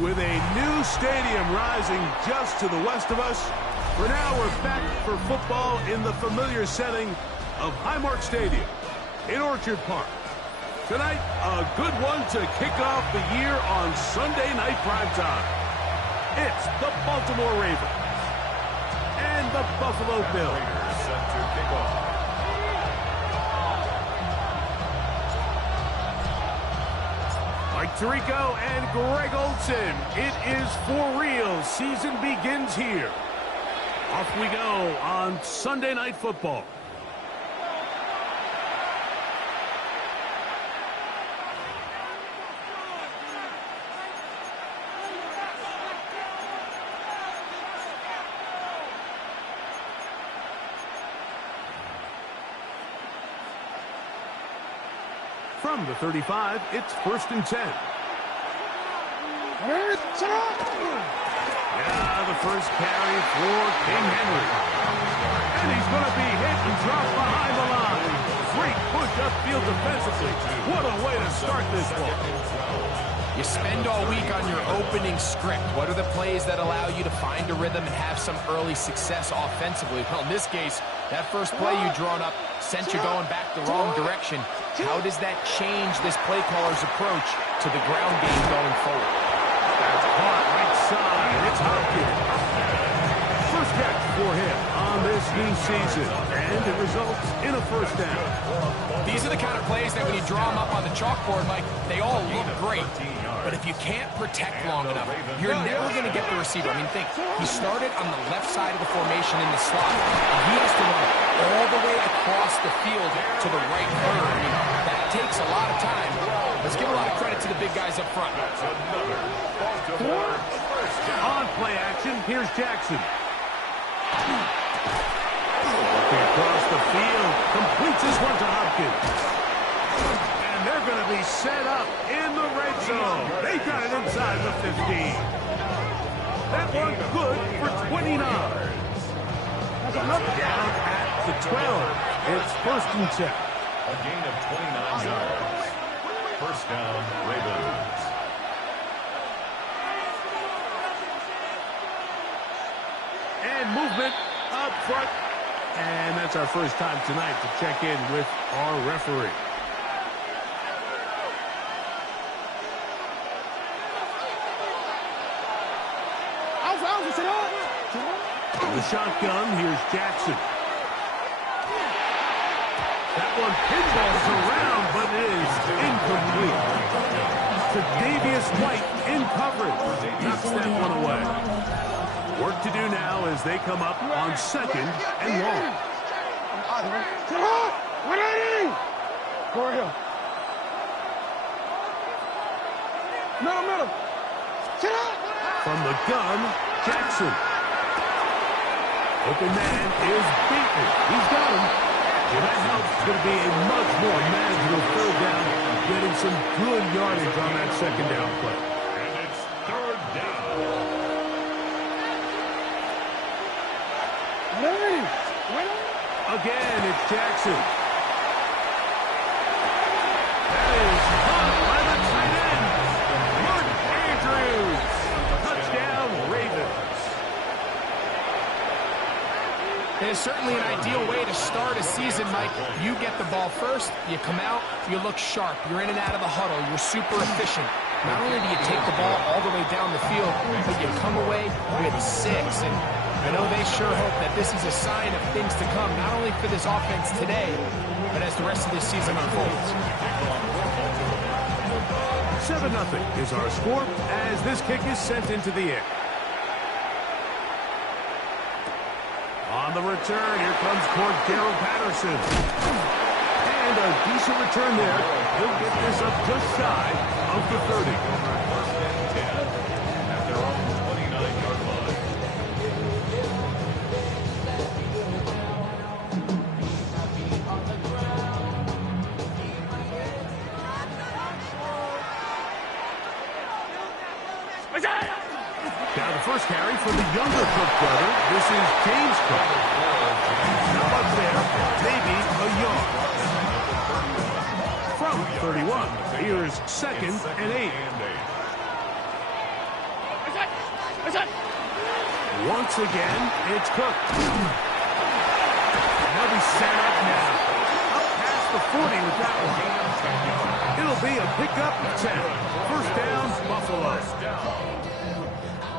With a new stadium rising just to the west of us, for now we're back for football in the familiar setting of Highmark Stadium in Orchard Park. Tonight, a good one to kick off the year on Sunday night primetime. It's the Baltimore Ravens and the Buffalo Bills. Raiders set to kick off. Mike Tirico and Greg Olson. It is for real. Season begins here. Off we go on Sunday Night Football. From the 35, it's 1st and 10. Yeah, the first carry for King Henry. And he's going to be hit and dropped behind the line. Great push upfield defensively. What a way to start this ball. You spend all week on your opening script. What are the plays that allow you to find a rhythm and have some early success offensively? Well, in this case, that first play you drawn up sent you going back the wrong direction. How does that change this play caller's approach to the ground game going forward? That's caught right side. It's Hopkins. First catch for him on this new season. And it results in a first down. These are the kind of plays that when you draw them up on the chalkboard, Mike, they all look great. But if you can't protect long enough, you're never going to get the receiver. I mean, think, he started on the left side of the formation in the slot. And he has to run all the way across the field to the right corner. I mean, that takes a lot of time. Let's give a lot of credit to the big guys up front. On play action, here's Jackson. Looking across the field, completes his one to Hopkins. And they're going to be set up in the red zone. They got it inside the 15. That one good for 29. Down at the 12. It's 1st and 10. A gain of 29 yards. First down, Ravens. And movement up front. And that's our first time tonight to check in with our referee. The shotgun, here's Jackson. That one pinballs around, but is incomplete. Tre'Davious White in coverage. Knocks that one away. Work to do now as they come up on 2nd and long. Middle. From the gun, Jackson. Open man is beaten. He's got him. Well, that helps. It's going to be a much more manageable third down, getting some good yardage on that second down play. And it's third down. Again, it's Jackson. That is caught by the tight end, Mark Andrews. Touchdown, Ravens. It is certainly an ideal way to start a season, Mike. You get the ball first, you come out, you look sharp, you're in and out of the huddle, you're super efficient. Not only do you take the ball all the way down the field, but you come away with 6. And I know they sure hope that this is a sign of things to come, not only for this offense today, but as the rest of this season unfolds. 7-0 is our score as this kick is sent into the air. On the return, here comes Cordero Patterson. And a decent return there. He'll get this up just shy of the 30. First and 10 at their own 29-yard line. Now the first carry for the younger Cook brother. This is James Cook. Not much there, maybe a yard. From 31, here's 2nd and 8. Once again, it's Cook. He'll be set up now. Up past the 40 with that one. It'll be a pickup of 10. First down, Buffalo.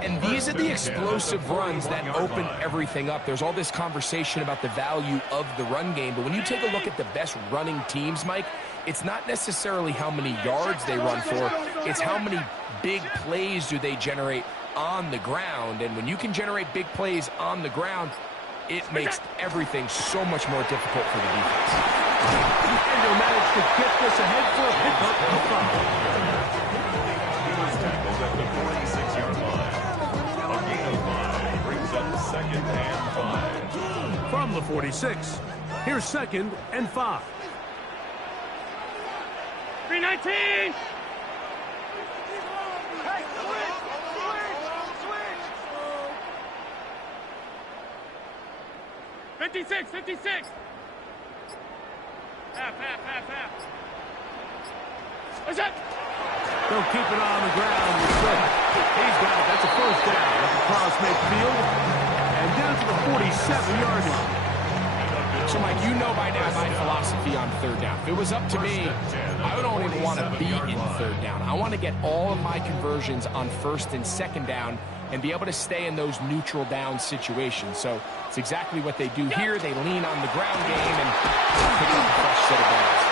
And these are the explosive runs that open everything up. There's all this conversation about the value of the run game, but when you take a look at the best running teams, Mike, it's not necessarily how many yards they run for, it's how many big plays do they generate on the ground. And when you can generate big plays on the ground, it makes everything so much more difficult for the defense. And they'll manage to get this ahead for a pickup of 5. He was tackled at the 46-yard line. A gain of 5 brings up 2nd and 5. From the 46, here's 2nd and 5. 319! 56, 56! Half. What's that? They'll keep it on the ground with Cook. He's got it. That's a first down across midfield. And down to the 47-yard line. So, Mike, you know by now my philosophy on third down. If it was up to me, I don't even want to be in third down. I want to get all of my conversions on 1st and 2nd down and be able to stay in those neutral down situations. So it's exactly what they do here. They lean on the ground game and pick up a fresh set of downs.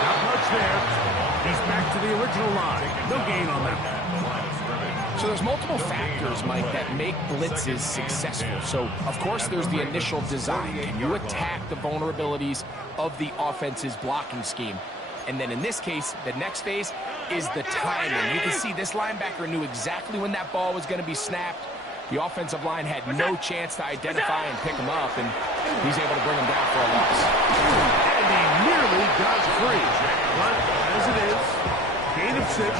Not much there. He's back to the original line. No gain on that. So there's multiple factors, Mike, that make blitzes successful. So, of course, there's the initial design. Can you attack the vulnerabilities of the offense's blocking scheme? And then in this case, the next phase is the timing. You can see this linebacker knew exactly when that ball was going to be snapped. The offensive line had no chance to identify and pick him up, and he's able to bring him down for a loss. And he nearly got free. But as it is, gain of 6,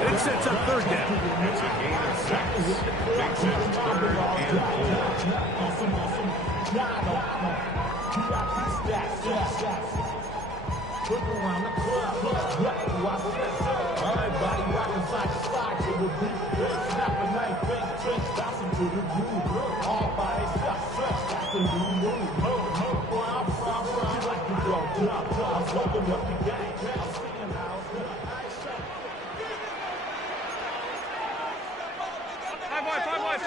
and it sets up third down. It's a gain of 6. Makes it 3rd and 4. Look around the club, everybody rockin' side to side to the beat. Snapping like big tricks, bouncing to the groove. All bodies got stretched, that's the new move. Boy, I'm from, like you don't drop. I'm smoking up the gang, I'm seeing how it's done. Five.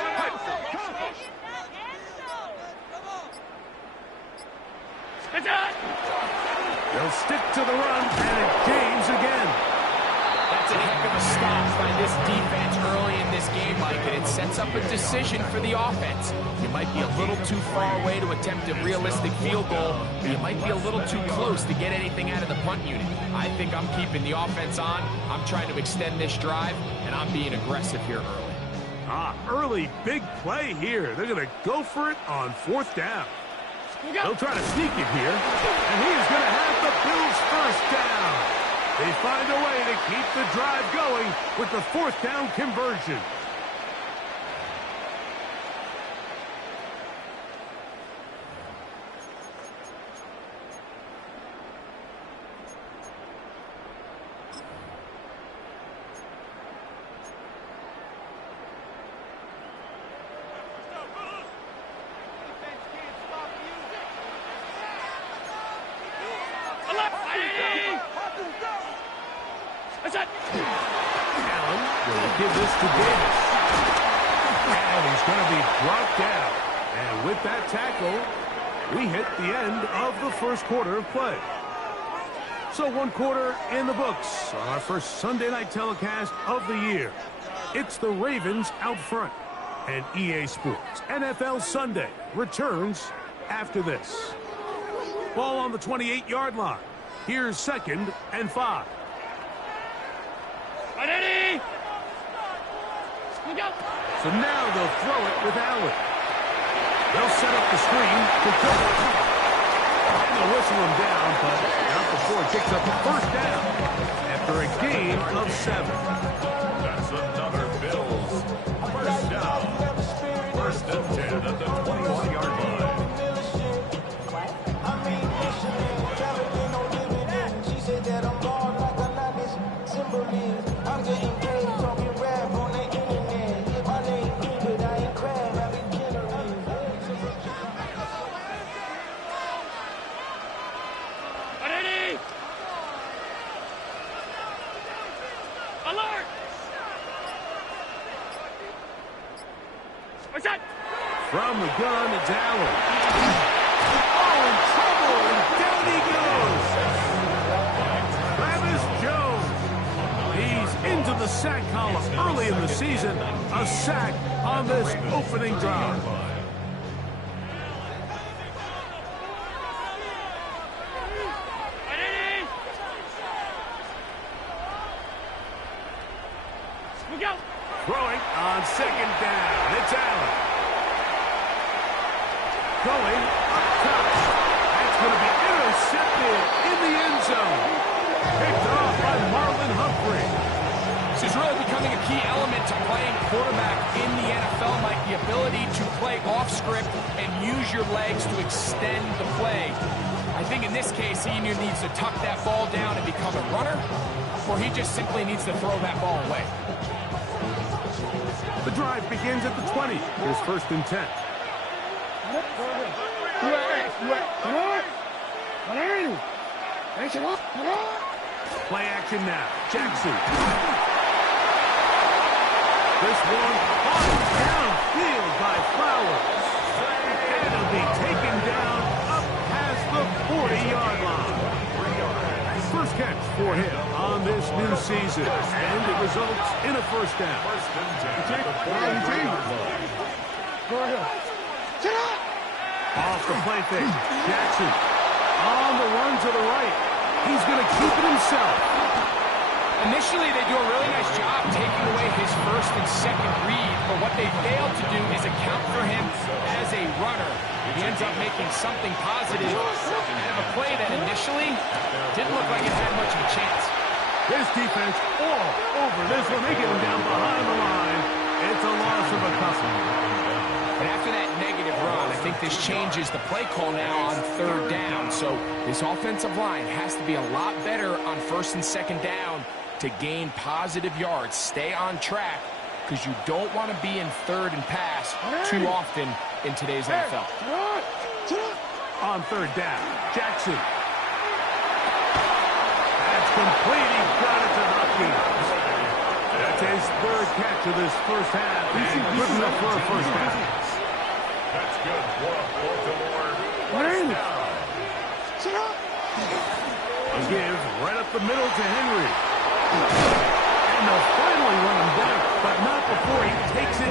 It's out! They'll stick to the run, and it's James again. That's a heck of a stop by this defense early in this game, Mike. Mike, and it sets up a decision for the offense. You might be a little too far away to attempt a realistic field goal, but you might be a little too close to get anything out of the punt unit. I think I'm keeping the offense on. I'm trying to extend this drive, and I'm being aggressive here early. Early big play here. They're going to go for it on 4th down. They'll try to sneak it here, and he is going to have the Bills' first down. They find a way to keep the drive going with the 4th down conversion. Allen will give this to Davis. And he's going to be brought down. And with that tackle, we hit the end of the first quarter of play. So 1 quarter in the books on our first Sunday night telecast of the year. It's the Ravens out front. And EA Sports NFL Sunday returns after this. Ball on the 28-yard line. Here's 2nd and 5. Ready? So now they'll throw it with Allen. They'll set up the screen to Cook. And they'll whistle him down, but not before it picks up the first down after a gain of 7. That's another Bills. First down. 1st and 10 at the 21-yard line. From the gun, it's Allen. Oh, in trouble, and down he goes. Travis Jones. He's into the sack column early in the season. A sack on this opening drive. Throwing on 2nd down. It's Allen. Going up top. That's going to be intercepted in the end zone. Picked off by Marlon Humphrey. This is really becoming a key element to playing quarterback in the NFL, Mike. The ability to play off script and use your legs to extend the play. I think in this case, he either needs to tuck that ball down and become a runner, or he just simply needs to throw that ball away. The drive begins at the 20. Here's 1st and 10. Play action now. Jackson. This one caught downfield by Flowers. And it'll be taken down up past the 40-yard line. First catch for him on this new season. And it results in a first down. 1st and 10 at the 43-yard line. Off the play fake. Jackson on the run to the right. He's going to keep it himself. Initially, they do a really nice job taking away his 1st and 2nd read, but what they failed to do is account for him as a runner. He ends up making something positive out of a play that initially didn't look like it had much of a chance. His defense all over this one. They get him down behind the line. It's a loss of a couple. But after that negative run, I think this changes the play call now on 3rd down. So this offensive line has to be a lot better on 1st and 2nd down to gain positive yards. Stay on track, because you don't want to be in 3rd and pass too often in today's NFL. On 3rd down, Jackson. That's complete. He got it to Hopkins. That's his 3rd catch of this first half. He's good enough for a first down. That's good for a Baltimore first down. A give right up the middle to Henry. And they'll finally run him down, but not before he takes it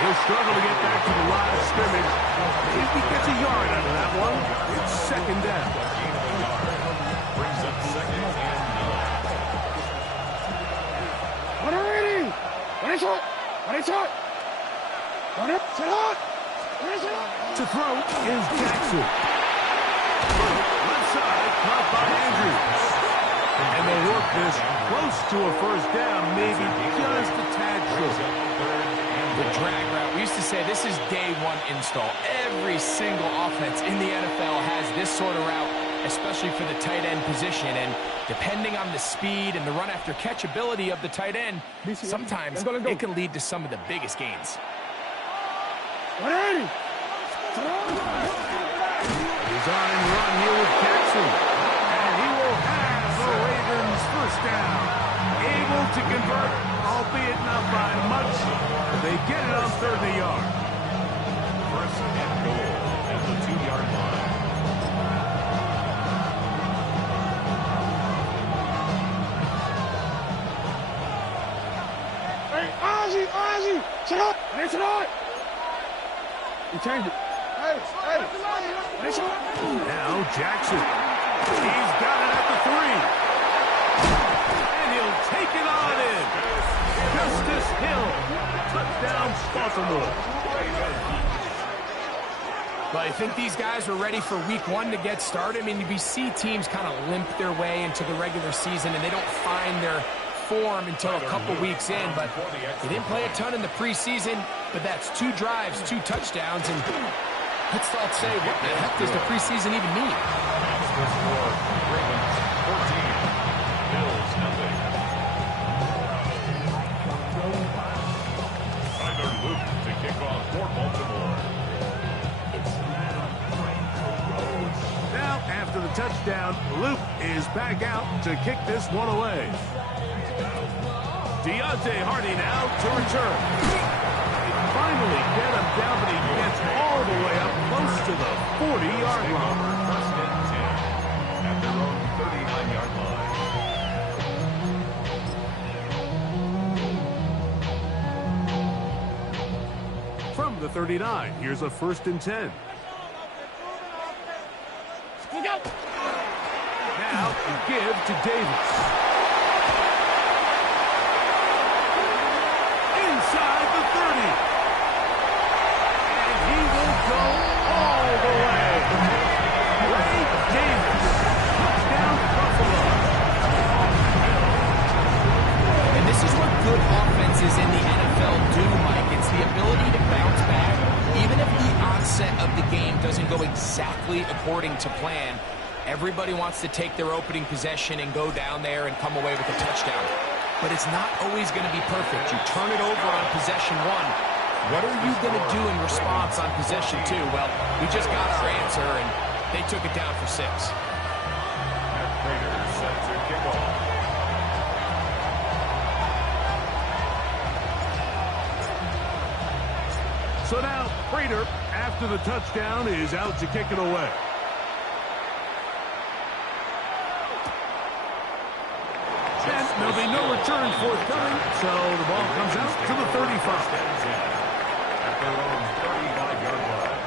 He'll struggle to get back to the line of scrimmage. Maybe gets a yard out of that one. It's second down. Gain of a yard. Brings up second and 9. To throw is Jackson. Left side, caught by Andrews. And they'll work this close to a first down, maybe just a tad short. The drag route. We used to say this is day one install. Every single offense in the NFL has this sort of route, especially for the tight end position. And depending on the speed and the run after catch ability of the tight end, sometimes it can lead to some of the biggest gains. Design run here with Jackson. And he will have the Ravens first down. Able to convert, albeit not by much. They get it on 30 yards. First and goal at the 2-yard line. Hey, Ozzy! Sit up! Sit up! You changed it. Hey! Now Jackson. He's got it at the 3. And he'll take it on in. Justice Hill. Touchdown, Baltimore. But I think these guys are ready for week 1 to get started. I mean, we see teams kind of limp their way into the regular season, and they don't find their form until a couple weeks in. But they didn't play a ton in the preseason, but that's 2 drives, 2 touchdowns, and let's all say, what the heck does the preseason even mean? Ravens 14. Bills nothing. Tyler Luke to kick off for Baltimore. Now, after the touchdown, Luke is back out to kick this one away. Deontay Hardy now to return. Finally get him down, but he gets all the way up close to the 40-yard line. First and 10 at their own 39-yard line. From the 39, here's a first and 10. Look out! Now, give to Davis. Inside the 30. And he will go all the way. Ray Davis. Touchdown, Buffalo. And this is what good offenses in the NFL do, Mike. It's the ability to bounce back. Even if the onset of the game doesn't go exactly according to plan, everybody wants to take their opening possession and go down there and come away with a touchdown. But it's not always going to be perfect. You turn it over on possession 1. What are you going to do in response on possession 2? Well, we just got our answer, and they took it down for 6. Raiders set to kick off. So now, Prater, after the touchdown, is out to kick it away. And there'll be no return forthcoming, so the ball comes out to the 35. At their own 35-yard line.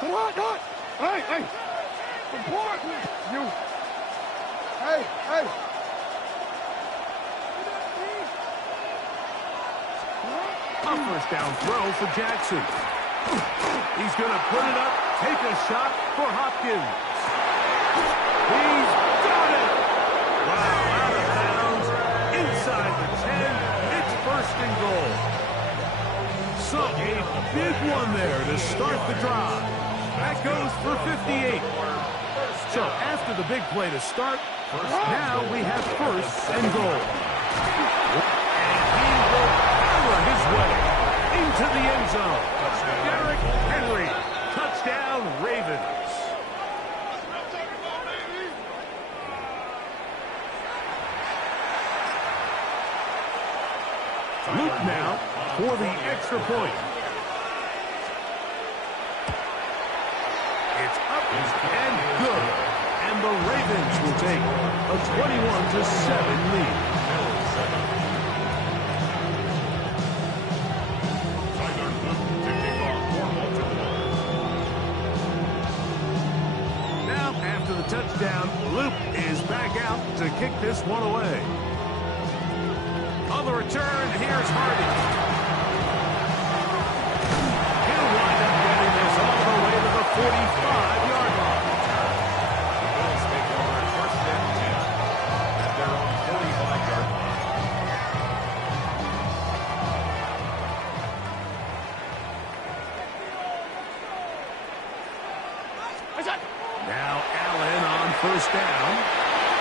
Come on! Hey! Support you! Hey! A first down throw for Jackson. He's going to put it up, take a shot for Hopkins. He's got it! Wow, out of bounds, inside the 10, it's first and goal. So a big one there to start the drive. That goes for 58. So after the big play to start, now we have first and goal. And he will power his way into the end zone. Derrick Henry, touchdown Ravens. Luke now for the extra point. It's up and good. And the Ravens will take a 21-7 lead. Now, after the touchdown, Luke is back out to kick this one away. On the return, here's Hardy. He'll wind up getting this all the way to the 45-yard line. The Bills take over at 1st and 10 at their own 45-yard line. Now Allen on 1st down.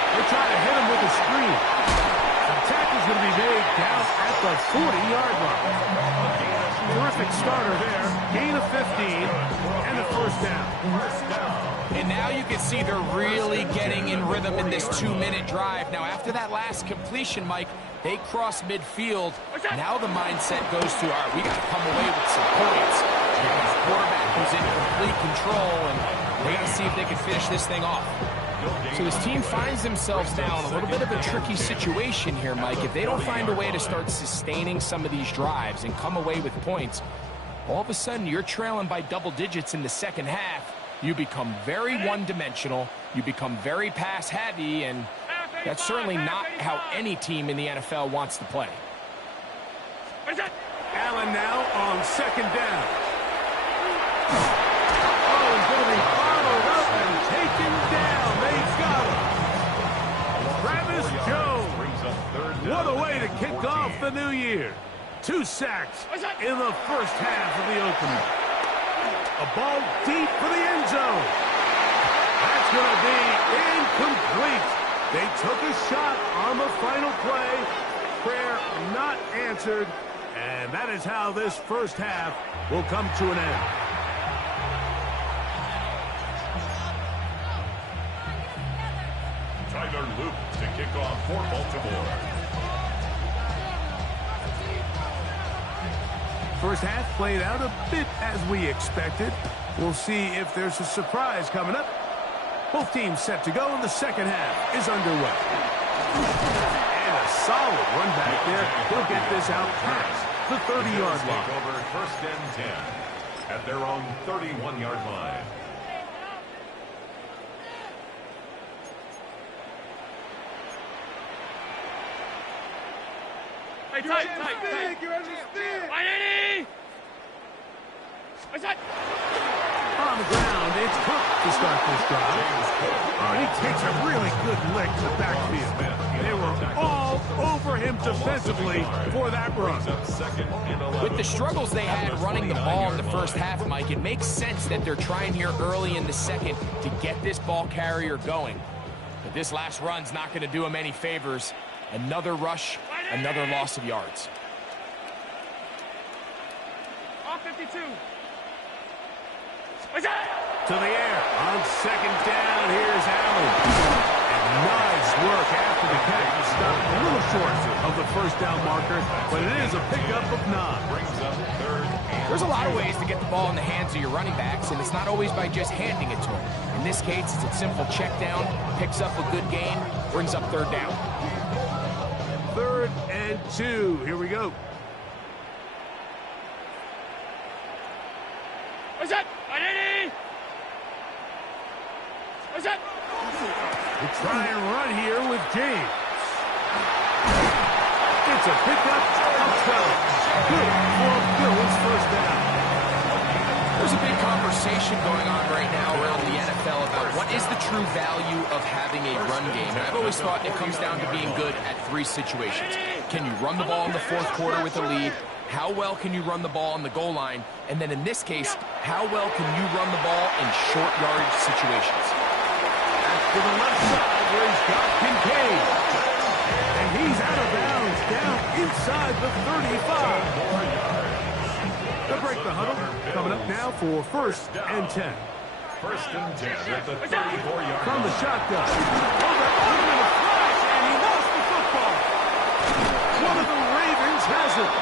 They try to hit him with a screen. The tackle's going to be made down at the 40-yard line. Terrific starter there. Gain of 15 and a 1st down. And now you can see they're really getting in rhythm in this 2-minute drive. Now, after that last completion, Mike, they cross midfield. Now the mindset goes to, all right, we got to come away with some points. Because the quarterback was in complete control, and they got to see if they can finish this thing off. So this team finds themselves now in a little bit of a tricky situation here, Mike. If they don't find a way to start sustaining some of these drives and come away with points, all of a sudden you're trailing by double digits in the second half. You become very one-dimensional. You become very pass-heavy, and that's certainly not how any team in the NFL wants to play. Allen now on 2nd down. Oh, he's going to be followed up and taken down. They got him. Travis Jones. What a way to kick off the new year. 2 sacks in the 1st half of the opener. A ball deep for the end zone. That's going to be incomplete. They took a shot on the final play. Prayer not answered. And that is how this 1st half will come to an end. Tyler Luke to kick off for Baltimore. 1st half played out a bit as we expected. We'll see if there's a surprise coming up. Both teams set to go, and the 2nd half is underway. And a solid run back there. He'll get this out past the 30-yard line. Take over 1st and 10 at their own 31-yard line. Tight. You understand? On the ground, it's Cook to start this drive. And he takes a really good lick to the backfield. They were all over him defensively for that run. With the struggles they had running the ball in the 1st half, Mike, it makes sense that they're trying here early in the 2nd to get this ball carrier going. But this last run's not going to do him any favors. Another rush, another loss of yards. Off 52. To the air on 2nd down. Here's Allen. And nice work after the catch. Stopped a little short of the 1st down marker, but it is a pickup of 9. There's a lot of ways to get the ball in the hands of your running backs, and it's not always by just handing it to them. In this case, it's a simple check down, picks up a good gain, brings up 3rd down. 3rd and 2. Here we go. What's that? They try and run here with James. It's a pickup of 12. Good for Bills 1st down. There's a big conversation going on right now around the NFL about what is the true value of having a run game. And I've always thought it comes down to being good at 3 situations. Can you run the ball in the 4th quarter with a lead? How well can you run the ball on the goal line? And then in this case, how well can you run the ball in short yardage situations? To the left side where he's got Kincaid. And he's out of bounds down inside the 35. They'll break the huddle. Coming up now for 1st and 10. 1st and 10 at the 34-yard From the line. shotgun. Oh, they're on him in a flash, and he lost the football. One of the Ravens has it.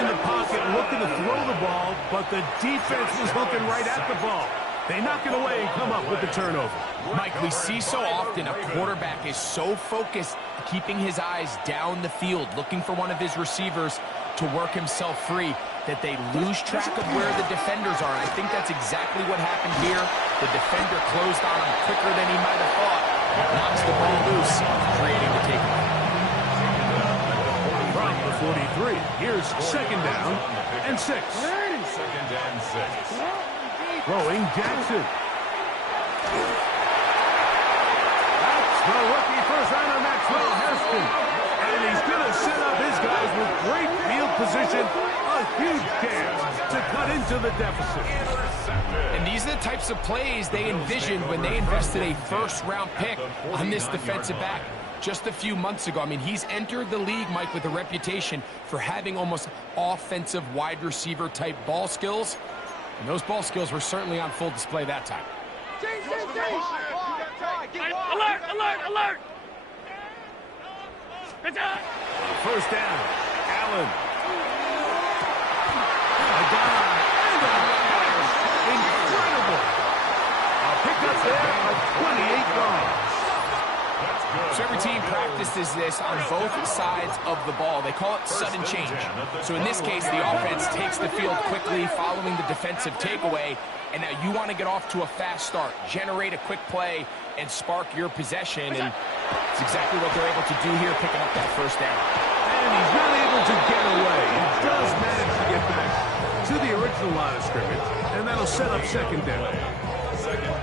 In the pocket, looking to throw the ball, but the defense was looking right at the ball. They knock it away and come up with the turnover. Mike, we see so often a quarterback is so focused, keeping his eyes down the field, looking for one of his receivers to work himself free, that they lose track of where the defenders are. And I think that's exactly what happened here. The defender closed on him quicker than he might have thought. Knocks the ball loose, creating the takeaway. From the 43, here's second down and 6. Second and 6. Throwing Jackson. That's the rookie first rounder Maxwell Hairston. And he's going to set up his guys with great field position. A huge chance to cut into the deficit. And these are the types of plays they envisioned when they invested a first-round pick on this defensive back just a few months ago. I mean, he's entered the league, Mike, with a reputation for having almost offensive wide receiver type ball skills. And those ball skills were certainly on full display that time. Alert, alert, alert! First down, Allen. A dive and a catch. Incredible. A pickup there of 28 yards. So every team practices this on both sides of the ball. They call it sudden change. So in this case, the offense takes the field quickly following the defensive takeaway. And now you want to get off to a fast start, generate a quick play, and spark your possession. And it's exactly what they're able to do here, picking up that first down. And he's not able to get away. He does manage to get back to the original line of scrimmage. And that'll set up second down.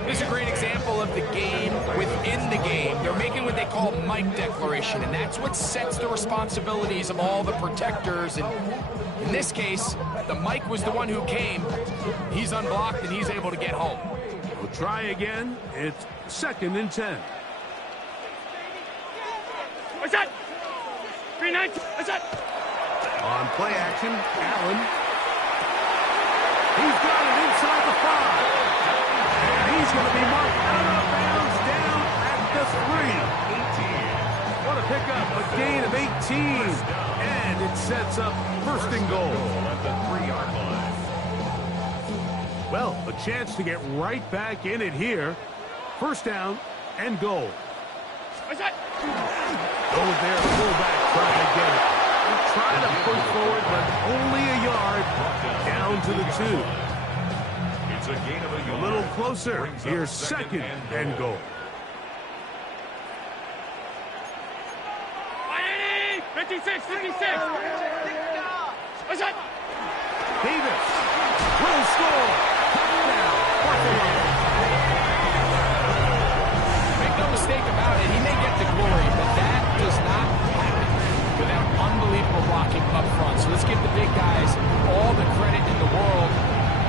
This is a great example of the game within the game. They're making what they call Mike declaration, and that's what sets the responsibilities of all the protectors. And in this case, the Mike was the one who came. He's unblocked, and he's able to get home. We'll try again. It's second and 10. What's that? 3-9. What's that? On play action, Allen. He's got it inside the 5. He's going to be marked out of bounds down at the 3. What a pickup, a gain of 18. And it sets up first and goal. At the 3-yard line. Well, a chance to get right back in it here. First down and goal. What's that? Over there, fullback trying to get it. They're trying to push forward, but only a yard down to the 2. It's a gain of a yard. A little closer. Here's second and goal. 56, 56. What's that? Davis will score. Touchdown, Buffalo. Make no mistake about it, he may get the glory, but that does not happen without unbelievable blocking up front. So let's give the big guys all the credit in the world.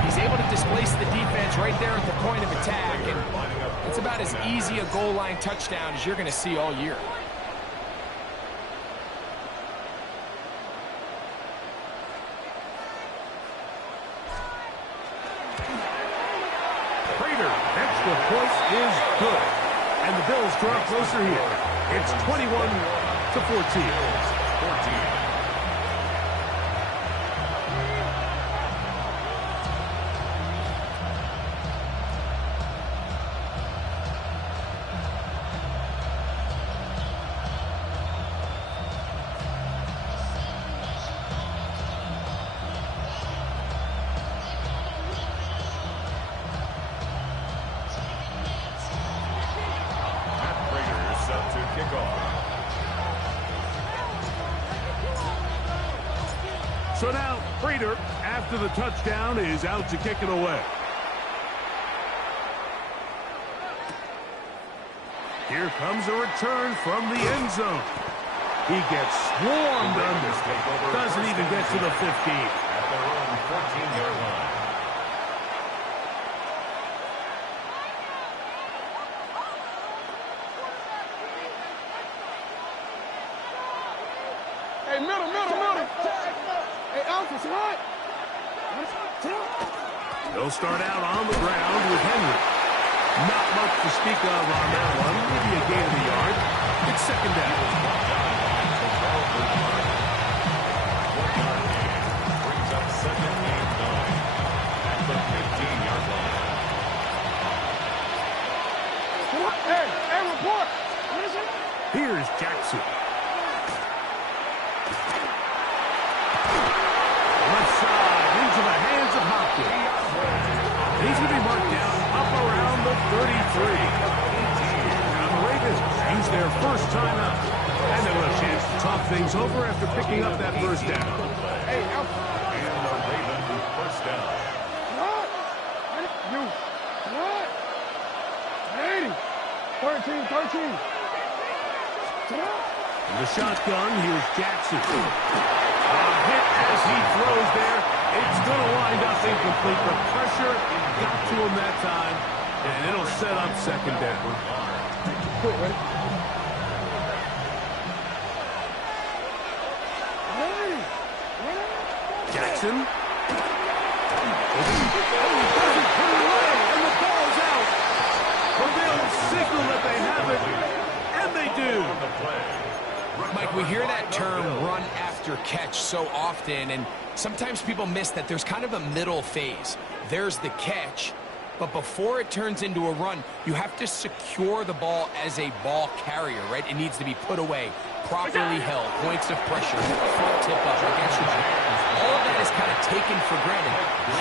He's able to displace the defense right there at the point of attack, and it's about as easy a goal line touchdown as you're going to see all year. Prater, extra point is good. And the Bills draw closer here. It's 21-14. So now, Prater, after the touchdown, is out to kick it away. Here comes a return from the end zone. He gets swarmed under. Doesn't even get to the 15. At their own 14-yard line. Hey, middle. Hey, Alpha, what? They'll start out on the ground with Henry. Not much to speak of on that one. Maybe a gain of a yard. It's second down. Brings up second and 9 at the 15-yard line. Hey, report. Here's Jackson. Left side into the hands of Hopkins. He's going to be marked down up around the 33. Now the Ravens use their first timeout. And they'll have a chance to talk things over after picking up that first down. Hey, And the Ravens first down. what? You. What? Hey. 13. In the shotgun, here's Jackson. A hit as he throws there. It's going to wind up incomplete. The pressure got to him that time, and it'll set up second down. Quick, ready? Jackson. Doesn't put it away, and the ball's out. But they'll signal that they have it, and they do. Mike, we hear that term run after catch so often, and sometimes people miss that there's kind of a middle phase. There's the catch, but before it turns into a run, you have to secure the ball as a ball carrier, right? It needs to be put away, properly held, points of pressure, front tip up against your back. All of that is kind of taken for granted.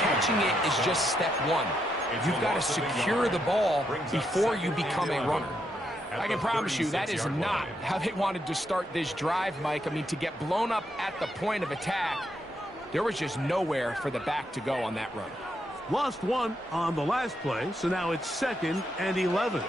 Catching it is just step one. You've got to secure the ball before you become a runner. I can promise you that is not how they wanted to start this drive, Mike. I mean, to get blown up at the point of attack, there was just nowhere for the back to go on that run. Lost one on the last play, so now it's 2nd and 11.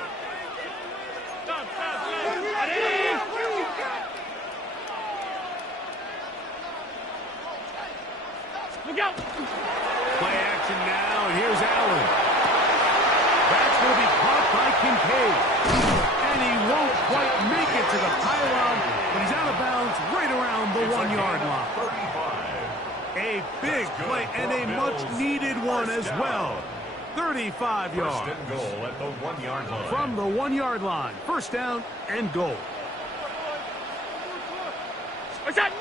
Look out. Play action now, and here's Allen. That's going to be caught by Kincaid. And he won't quite make it to the pylon, but he's out of bounds right around the 1-yard line. 35. A big play and a much-needed one as well. 35 yards. First and goal at the 1-yard line. From the 1-yard line. First down and goal. What's that?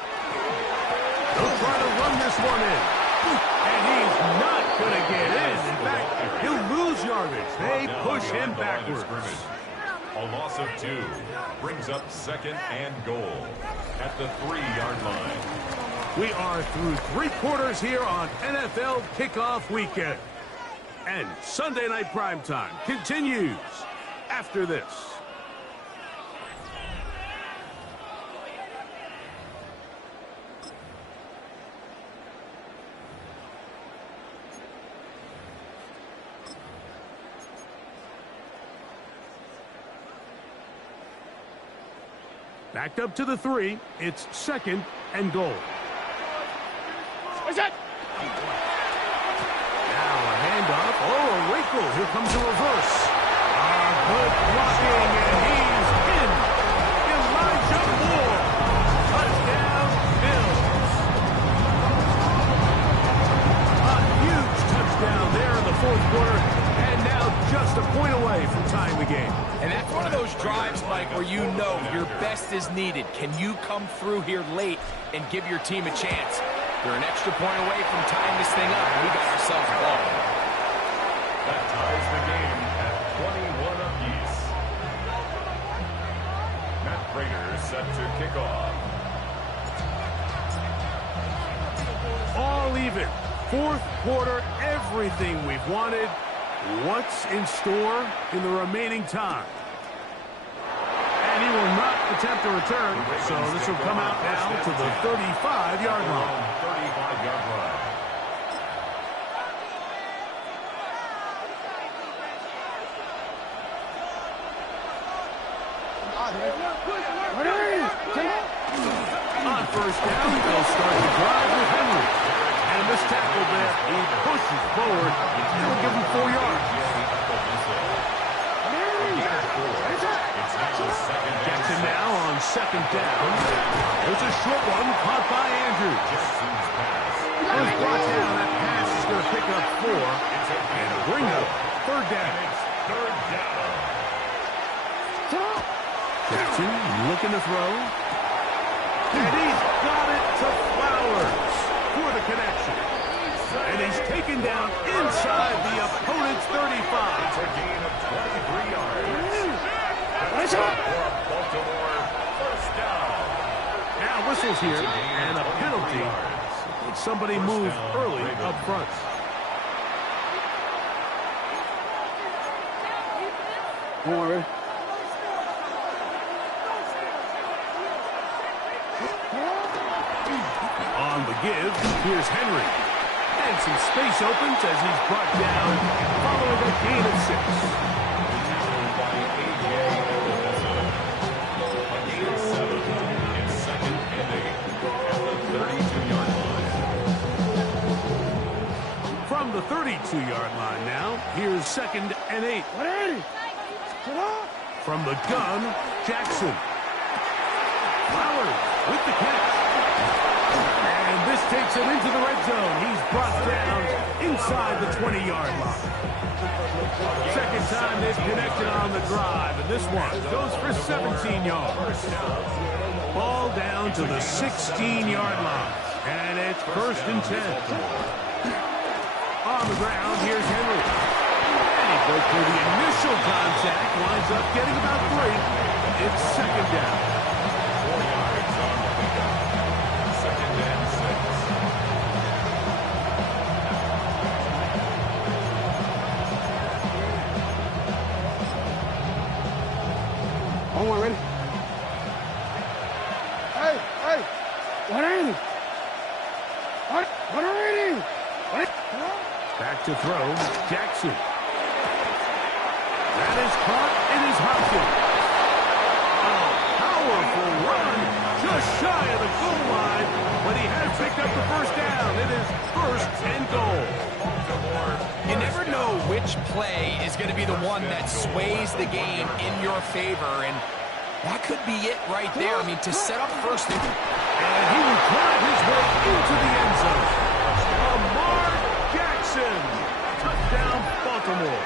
They'll try to run this one in. And he's not going to get in. In fact, he'll lose yardage. They push him backwards. A loss of 2 brings up 2nd and goal at the 3-yard line. We are through 3 quarters here on NFL Kickoff Weekend. And Sunday Night Primetime continues after this. Backed up to the 3. It's 2nd and goal. What's that? Now a handoff. Oh, a wrinkle. Here comes a reverse. Good blocking, and he's in. Elijah Moore. Touchdown, Bills. A huge touchdown there in the 4th quarter, and now just a point away from tying the game. And that's one of those drives, Mike, where you know your best is needed. Can you come through here late and give your team a chance? They're an extra point away from tying this thing up. We got ourselves a ball. That ties the game at 21 apiece. Matt Prater set to kick off. All even. 4th quarter, everything we've wanted. What's in store in the remaining time? And he will not attempt a return, so this will come out now to the 35-yard line. 35-yard line. On first down, they'll start the drive with Henry. And this tackle there, he pushes forward. It'll give him 4 yards. Jackson now on 2nd down. There's a short one caught by Andrews. Was brought down. That pass is going to pick up 4 and bring up 3rd down. Jackson looking to throw. And he's got it to Flowers for the connection. And he's taken down inside the opponent's 35. It's a gain of 23 yards. Baltimore, first down. Now whistles here and a penalty. Somebody move early up front. Come on, ready? On the give, here's Henry. And some space opens as he's brought down following a gain of 6. Tackled by A.J. A gain of 7. It's second and 8 at the 32-yard line. From the 32-yard line now, here's second and 8. From the gun, Jackson. Flowers with the catch. And this takes him into the red zone. He's brought down inside the 20-yard line. Second time they've connected on the drive, and this one goes for 17 yards. Ball down to the 16-yard line, and it's first and 10. On the ground, here's Henry. And he broke through the initial contact, winds up getting about 3. It's second down. 4 yards on the pickup. Second and 6. Come on, ready? Hey! What ain't it? What ain't it? Back to throw, Jackson. That is caught. It is Hopkins. A powerful run, just shy of the goal line, but he has picked up the first down. It is first and goal. You never know which play is going to be the one that sways the game in your favor, and that could be it right there. I mean, to set up first. And he will drive his way into the end zone. Lamar Jackson. Touchdown, Baltimore.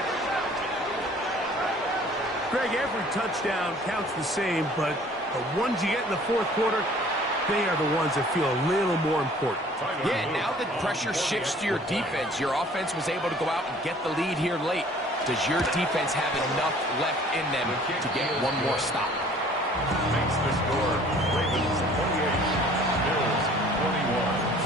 Greg, every touchdown counts the same, but the ones you get in the fourth quarter, they are the ones that feel a little more important. Yeah, now that pressure shifts to your defense, your offense was able to go out and get the lead here late. Does your defense have enough left in them to get one more stop? Makes the score. Ravens 28, Bills 21.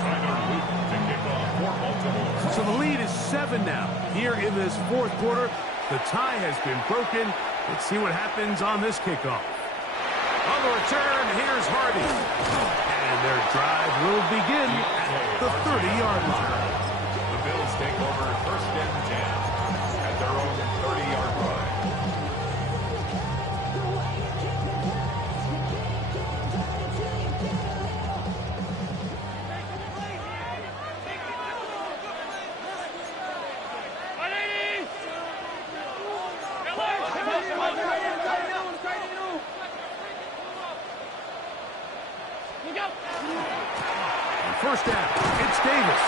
Tyler Luke to kick off for Baltimore. So the lead is 7 now. Here in this fourth quarter, the tie has been broken. Let's see what happens on this kickoff. On the return, here's Hardy. And their drive will begin at the 30-yard line. The Bills take over first and 10 at their own 30-yard line. First down, it's Davis.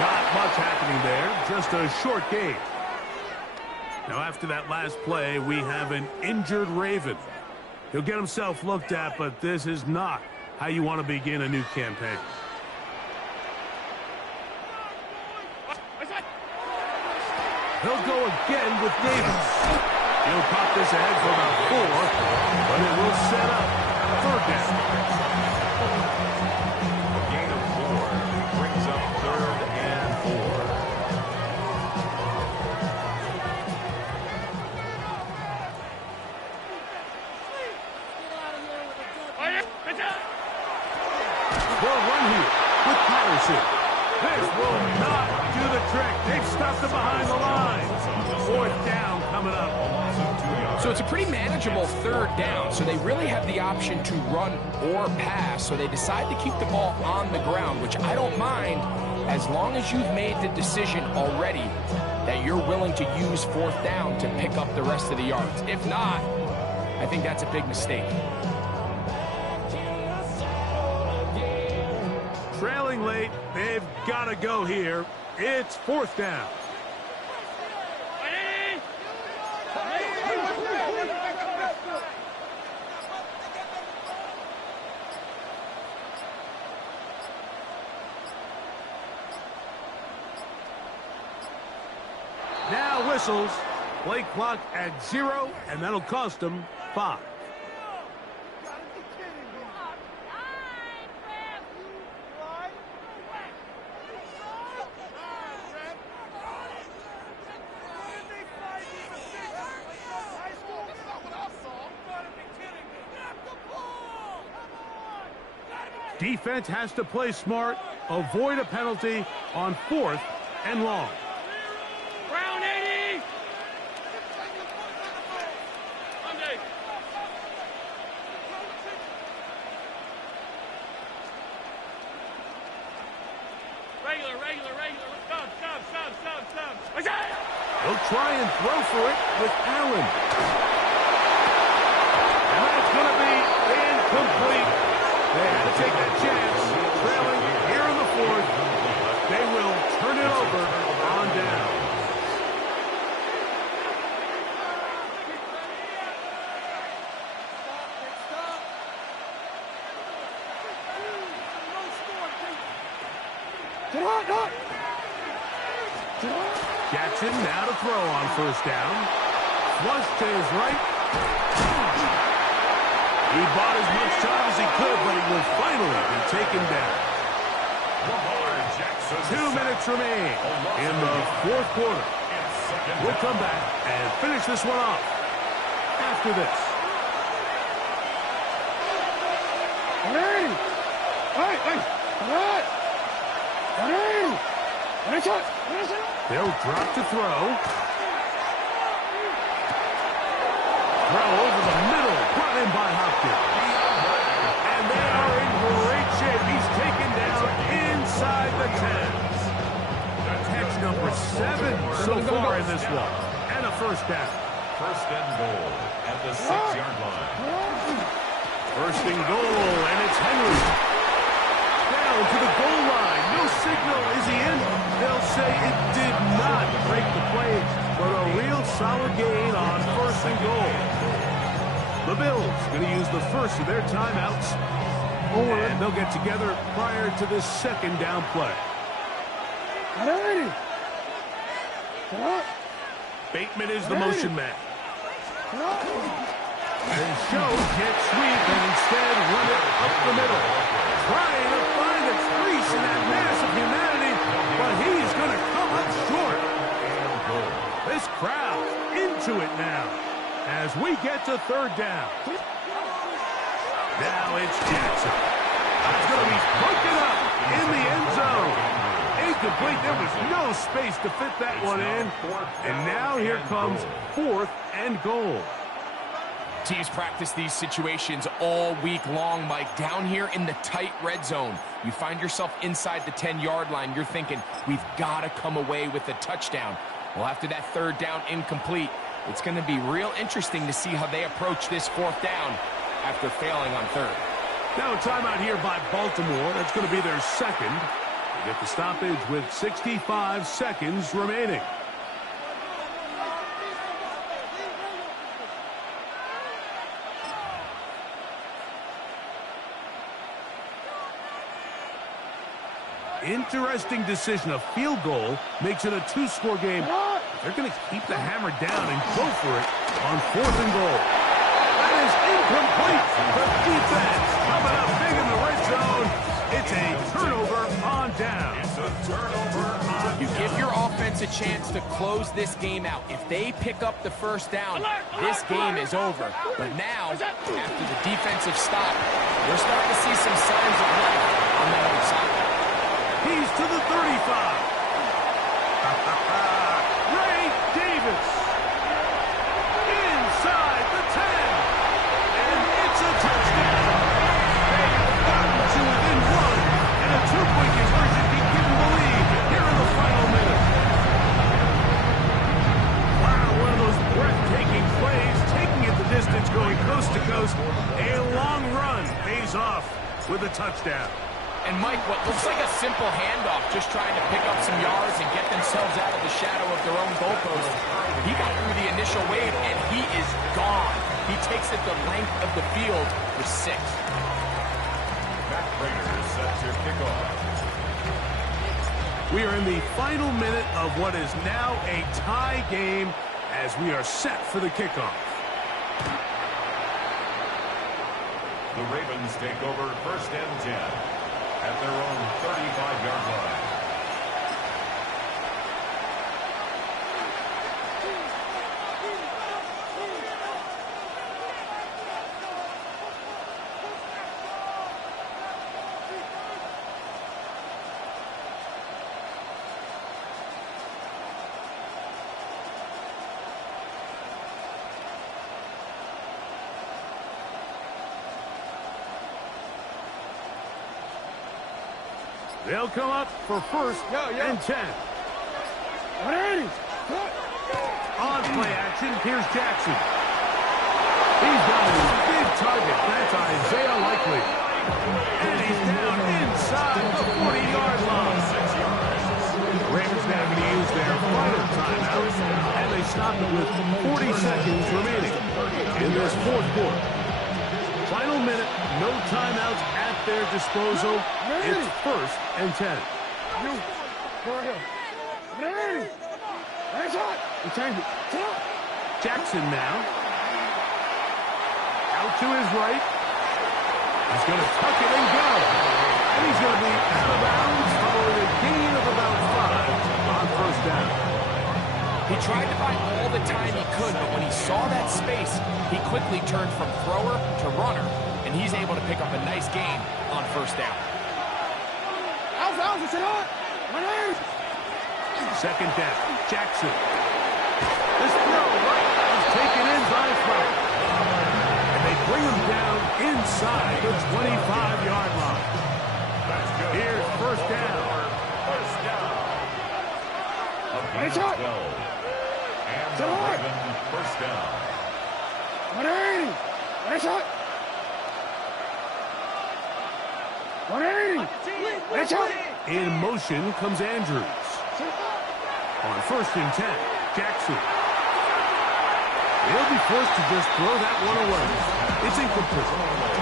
Not much happening there, just a short gain. Now after that last play, we have an injured Raven. He'll get himself looked at, but this is not how you want to begin a new campaign. He'll go again with Davis. He'll pop this ahead for about 4, but it will set up third down. Gain of 4 brings up third and 4. Well run here with Patterson. This will not do the trick. They've stopped him behind the line. Fourth down coming up. So it's a pretty manageable third down, so they really have the option to run or pass, so they decide to keep the ball on the ground, which I don't mind as long as you've made the decision already that you're willing to use fourth down to pick up the rest of the yards. If not, I think that's a big mistake. Trailing late, they've got to go here. It's fourth down. Now whistles. Play clock at 0, and that'll cost them 5. Defense has to play smart, avoid a penalty on 4th and long. Round 80. Regular. Stop. He'll try and throw for it with Allen. And that's going to be incomplete. They had to take that chance. Trailing here in the 4th. They will turn it over on down. Jackson now to throw on 1st down. Flush to his right. He bought as much time as he could, but he will finally be taken down. 2 minutes remain in the 4th quarter. We'll come back and finish this one off after this. They'll drop to throw. Throw over the middle, brought in by Hopkins. And they are in great shape. He's taken down inside the 10. Catch number 7 so far in this one. And a 1st down. 1st and goal at the 6-yard line. 1st and goal, and it's Henry. Down to the goal line. No signal. Is he in? They'll say it did not break the play, but a real solid gain on 1st and goal. The Bills going to use the first of their timeouts, and they'll get together prior to this 2nd down play. Bateman is the motion man. And Show can't sweep and instead run it up the middle. Trying to find a crease in that mass of humanity, but he's going to come up short. This crowd into it now as we get to 3rd down. Now it's Jackson. It's going to be broken up in the end zone. Incomplete. There was no space to fit that one in. And now here comes 4th and goal. Teams practice these situations all week long, Mike. Down here in the tight red zone, you find yourself inside the 10-yard line. You're thinking, we've got to come away with a touchdown. Well, after that 3rd down incomplete, it's going to be real interesting to see how they approach this 4th down after failing on 3rd. Now a timeout here by Baltimore. That's going to be their 2nd. They get the stoppage with 65 seconds remaining. Interesting decision. A field goal makes it a 2-score game. They're going to keep the hammer down and go for it on 4th and goal. That is incomplete. The defense coming up big in the red zone. It's a turnover on down. It's a turnover on You give your offense a chance to close this game out. If they pick up the 1st down, this game is over. But now, after the defensive stop, we're starting to see some signs of life on that other side. He's to the 35. Ray Davis. Inside the 10. And it's a touchdown. They have gotten to within 1. And a 2-point conversion can give them the lead here in the final minute. Wow, one of those breathtaking plays. Taking it the distance, going coast to coast. A long run pays off with a touchdown. And Mike, what looks like a simple handoff, just trying to pick up some yards and get themselves out of the shadow of their own goalpost. He got through the initial wave, and he is gone. He takes it the length of the field for 6. Matt Prater is set to kick off. We are in the final minute of what is now a tie game as we are set for the kickoff. The Ravens take over 1st and 10 at their own 35-yard line. They'll come up for 1st and 10. On play action, here's Jackson. He's got a big target. That's Isaiah Likely. And he's down inside the 40-yard line. The Ravens now going to use their final timeout, and they stop it with 40 seconds remaining in this 4th quarter. Final minute, no timeouts at their disposal. It's 1st and 10. Jackson now. Out to his right. He's going to tuck it and go. And he's going to be out of bounds for a gain of about 5 on 1st down. He tried to buy all the time he could, but when he saw that space, he quickly turned from thrower to runner, and he's able to pick up a nice gain on 1st down. 2nd down, Jackson. This throw right is taken in by Fleck. And they bring him down inside the 25-yard line. Here's 1st down. And the Ravens 1st down. In motion comes Andrews. On 1st and 10, Jackson. He'll be forced to just throw that one away. It's incomplete.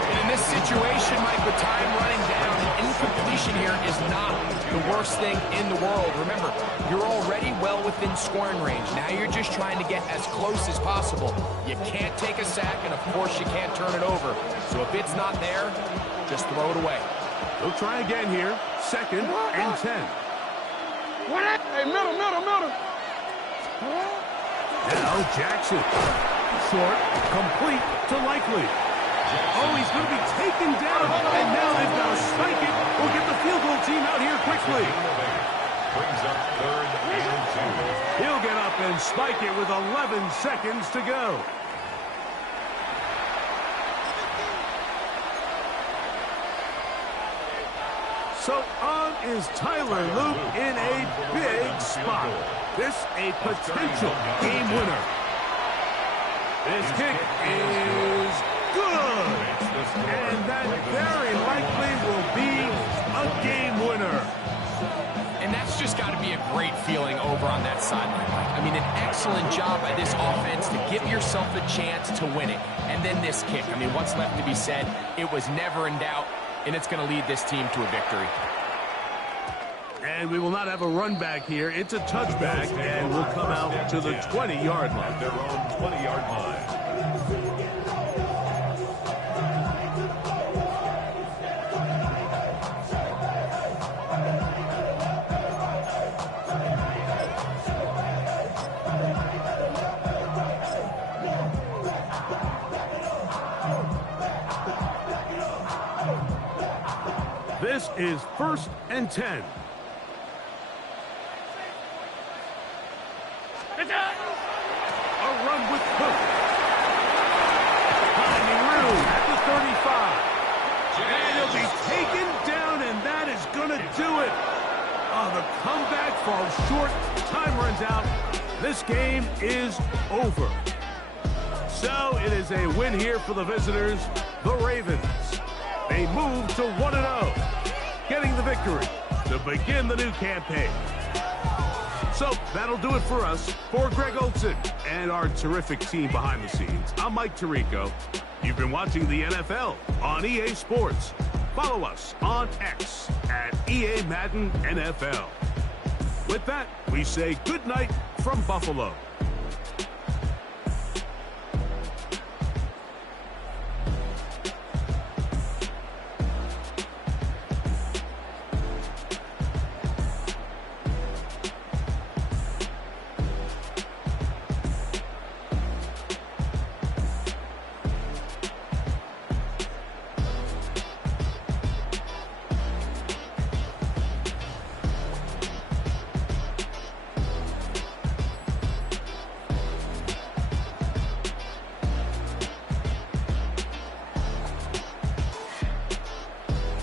And in this situation, Mike, with time running down, an incompletion here is not the worst thing in the world. Remember, you're already well within scoring range. Now you're just trying to get as close as possible. You can't take a sack, and of course you can't turn it over. So if it's not there, just throw it away. They'll try again here. 2nd and 10. Hey, middle. Now Jackson. Short, complete to Likely. Oh, he's going to be taken down, and now they've got to spike it. We'll get the field goal team out here quickly. Brings up 3rd and 2. He'll get up and spike it with 11 seconds to go. So on is Tyler Luke in a big spot. This a potential game winner. This kick is good. And that very likely will be a game winner. And that's just got to be a great feeling over on that sideline, Mike. I mean, an excellent job by this offense to give yourself a chance to win it. And then this kick. I mean, what's left to be said? It was never in doubt, and it's going to lead this team to a victory. And we will not have a run back here. It's a touchback, and we'll come out to the 20-yard line. At their own 20-yard line. This is 1st and 10. A run with Cook. Finding room at the 35. And he'll be taken down, and that is going to do it. Oh, the comeback falls short. Time runs out. This game is over. So it is a win here for the visitors, the Ravens. They move to 1-0, getting the victory to begin the new campaign. So that'll do it for us. For Greg Olson and our terrific team behind the scenes, I'm Mike Tirico. You've been watching the NFL on EA Sports. Follow us on X at EA Madden NFL. With that, we say good night from Buffalo.